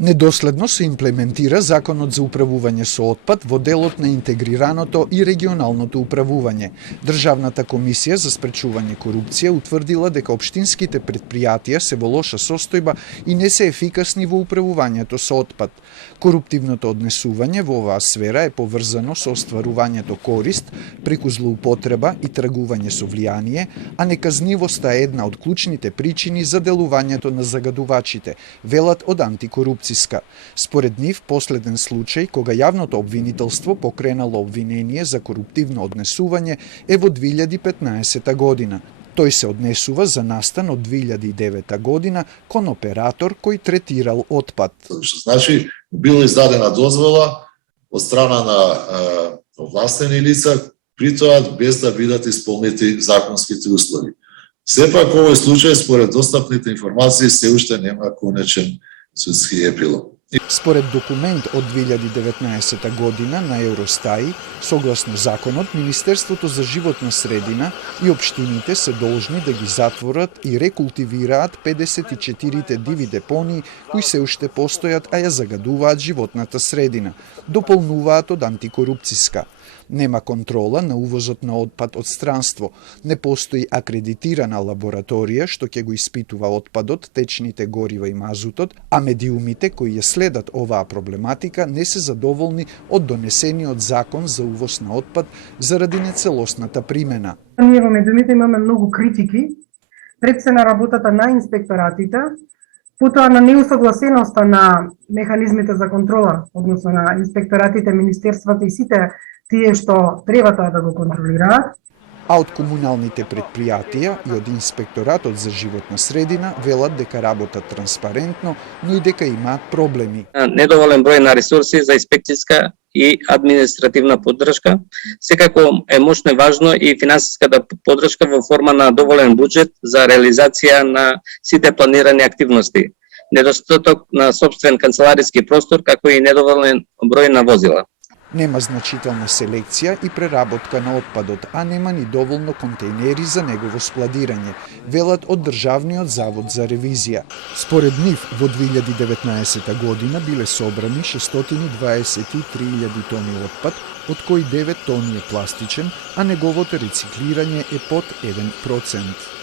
Недоследно се имплементира Законот за управување со отпад во делот на интегрираното и регионалното управување. Државната комисија за спречување корупција утврдила дека општинските претпријатија се во лоша состојба и не се ефикасни во управувањето со отпад. Коруптивното однесување во оваа сфера е поврзано со остварувањето корист преку злоупотреба и тргување со влијание, а неказнивоста е една од клучните причини за делувањето на загадувачите, велат од антикорупција. Според нив, последен случај кога јавното обвинителство покренало обвинение за коруптивно однесување е во 2015 година. Тој се однесува за настан од 2009 година кон оператор кој третирал отпад. Значи, била издадена дозвола од страна на овластени лица, при тоа без да бидат исполнети законските услови. Сепак овој случај, според достапните информации, се уште нема конечен судски епилог. Според документ од 2019 година на Евростаи, согласно законот, Министерството за животна средина и општините се должни да ги затворат и рекултивираат 54 диви депонии кои се уште постојат, а ја загадуваат животната средина. Дополнуваат од антикорупцијска. Нема контрола на увозот на отпад од странство. Не постои акредитирана лабораторија што ќе го испитува отпадот, течните горива и мазутот, а медиумите кои ја следат оваа проблематика не се задоволни од донесениот закон за увоз на отпад заради нецелосната примена. Ние во медиумите имаме многу критики пред се на работата на инспекторатите, потоа на неусогласеноста на механизмите за контрола, односно на инспекторатите, министерствата и сите тие што треба тоа да го контролираат. А од комуналните претпријатија и од инспекторатот за животна средина велат дека работат транспарентно, но и дека имаат проблеми. Недоволен број на ресурси за инспекцијска и административна поддршка. Секако е мощно важно и финансиската поддршка во форма на доволен буџет за реализација на сите планирани активности. Недостаток на сопствен канцелариски простор, како и недоволен број на возила. Нема значителна селекција и преработка на отпадот, а нема ни доволно контејнери за негово складирање, велат од Државниот завод за ревизија. Според нив, во 2019 година биле собрани 623.000 тони отпад, од кои 9 тони е пластичен, а неговото рециклирање е под 1%.